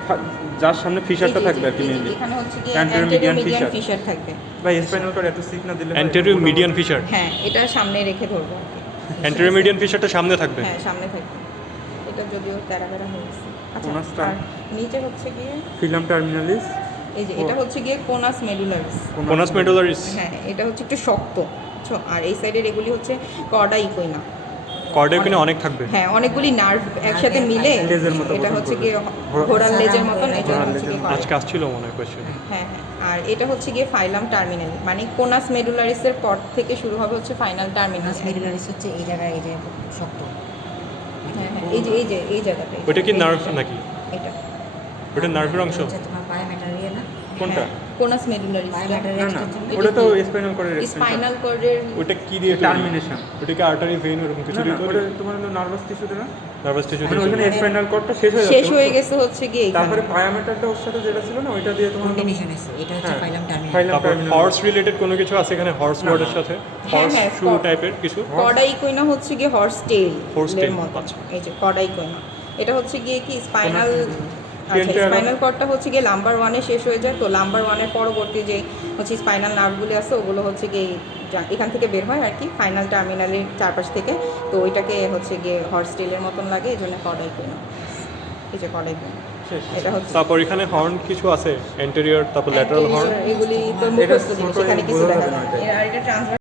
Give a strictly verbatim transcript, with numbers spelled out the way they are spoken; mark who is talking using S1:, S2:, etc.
S1: যার সামনে ফিশারটা থাকবে আর কি মেইনলি
S2: এখানে হচ্ছে কি
S1: anterior
S2: anterior
S1: median
S2: median
S1: fissure
S2: fissure থাকবে।
S1: ভাই স্পাইনাল কর্ড এত সিক না দিলে
S3: অ্যান্টেরিয়র মিডিয়ান ফিশার
S2: হ্যাঁ, এটা সামনে রেখে ধরবো আর কি।
S3: অ্যান্টেরিয়র মিডিয়ান ফিশারটা সামনে থাকবে।
S2: হ্যাঁ, সামনে থাকবে। এটা যদিও তেরা তেরা হয়েছে। আচ্ছা,
S1: কোনাসটা?
S2: আর নিচে হচ্ছে গিয়ে
S1: ফিলাম টার্মিনালিস।
S2: এই যে এটা হচ্ছে গিয়ে কোনাস মেডুলারিস।
S3: কোনাস মেডুলারিস।
S2: হ্যাঁ, এটা হচ্ছে একটু শক্ত, বুঝছো? আর এই সাইডের এগুলি হচ্ছে কর্ডা ইকুইনা।
S3: কর্ডে কিনা অনেক থাকবে।
S2: হ্যাঁ, অনেকগুলি নার্ভ একসাথে মিলে
S1: লেজের মতো
S2: এটা
S1: গঠন
S2: হচ্ছে
S1: করবে।
S2: গিয়ে ঘোড়ার লেজের মতন, এটা
S1: ঘোড়ার
S2: হচ্ছে গিয়ে
S1: লেজের
S2: করে।
S3: আজকে আসছিল মনে হয় কোয়েশ্চেন।
S2: হ্যাঁ হ্যাঁ, আর এটা হচ্ছে গিয়ে ফাইলাম টার্মিনাল, মানে কোনাস মেডুলারিসের পর থেকে শুরু হবে হচ্ছে ফাইনাল টার্মিনাল।
S4: মাস মেডুলারিস হচ্ছে এই জায়গায়, এই যে শক্ত।
S2: হ্যাঁ হ্যাঁ, এই যে এই যে এই জায়গাটা, এই
S3: ওইটা কি
S2: যে-
S3: নার্ভ নাকি?
S2: এটা
S3: ওটা নার্ভের অংশ?
S4: হচ্ছে তোমার পায়োমেটারিয়া না?
S1: কোনটা?
S2: Conus medullaris.
S1: না
S4: পায়োমেটারিয়া
S1: না
S4: হচ্ছে
S1: ওটা তো স্পাইনাল কর্ডের
S2: স্পাইনাল কর্ডের
S3: ওটা কি দিয়ে
S1: টার্মিনেশন।
S3: ওটা কি আর্টারি ভেইন এরকম কিছু
S1: না
S3: দিয়ে
S1: না
S3: তৈরি?
S1: ওটা তোমার নার্ভাস টিস্যুতে না
S3: নার্ভাস টিস্যু
S1: মানে
S3: দিয়ে
S1: ওখানে
S3: তৈরি।
S1: স্পাইনাল কর্ডটা শেষ হয়ে
S2: শেষ
S1: যাচ্ছে
S2: হয়ে গেছে হচ্ছে গিয়ে এখানে।
S1: তারপরে পায়োমেটারটা ওর সাথে যেটা ছিল না ওইটা দিয়ে তোমার
S4: কন্টিনিউশন আছে, এটা হচ্ছে
S1: হ্যাঁ,
S4: ফাইলাম টার্মিনাল।
S1: ফাইলাম
S3: তারপর
S1: টার্মিনাল।
S3: হর্স রিলেটেড কোনো কিছু আছে এখানে হর্স
S1: না,
S3: ওয়ার্ডের
S1: না।
S3: সাথে?
S2: হ্যাঁ,
S3: হর্স
S2: হ্যাঁ,
S3: শু
S2: ক-
S3: টাইপের কিছু?
S2: কর্ডা ইকুইনা হচ্ছে গিয়ে হর্স টেল
S3: Horse
S2: এর
S3: tail,
S2: মতো।
S3: আচ্ছা।
S2: এই যে কর্ডা ইকুইনা, এটা হচ্ছে গিয়ে কি স্পাইনাল। আচ্ছা,
S1: Pentagon-
S2: স্পাইনাল কর্ডটা হচ্ছে গিয়ে লাম্বার ওয়ানে শেষ হয়ে যায়, তো লাম্বার ওয়ানের পরবর্তী যে হচ্ছে স্পাইনাল নার্ভগুলি আছে ওগুলো হচ্ছে গিয়ে যা- এখান থেকে বের হয় আর কি ফাইনাল টার্মিনালের চারপাশ থেকে, তো ওইটাকে হচ্ছে গিয়ে হর্স টেলের মতন লাগে, এই জন্য কর্ডা ইকুইনা। এই যে কর্ডা ইকুইনা, এটা হচ্ছে
S3: তারপর এখানে হর্ন কিছু আছে, অ্যান্টেরিয়র, তারপর ল্যাটারাল হর্ন।
S2: এগুলি তো
S1: এটা
S2: মুখস্থ জিনিস,
S1: ছোট
S2: এখানে কিছু
S1: বোঝা
S2: দেখা
S1: যাবে না
S2: যায় না।
S1: এটা।
S2: আর এটা ট্রান্সভার্স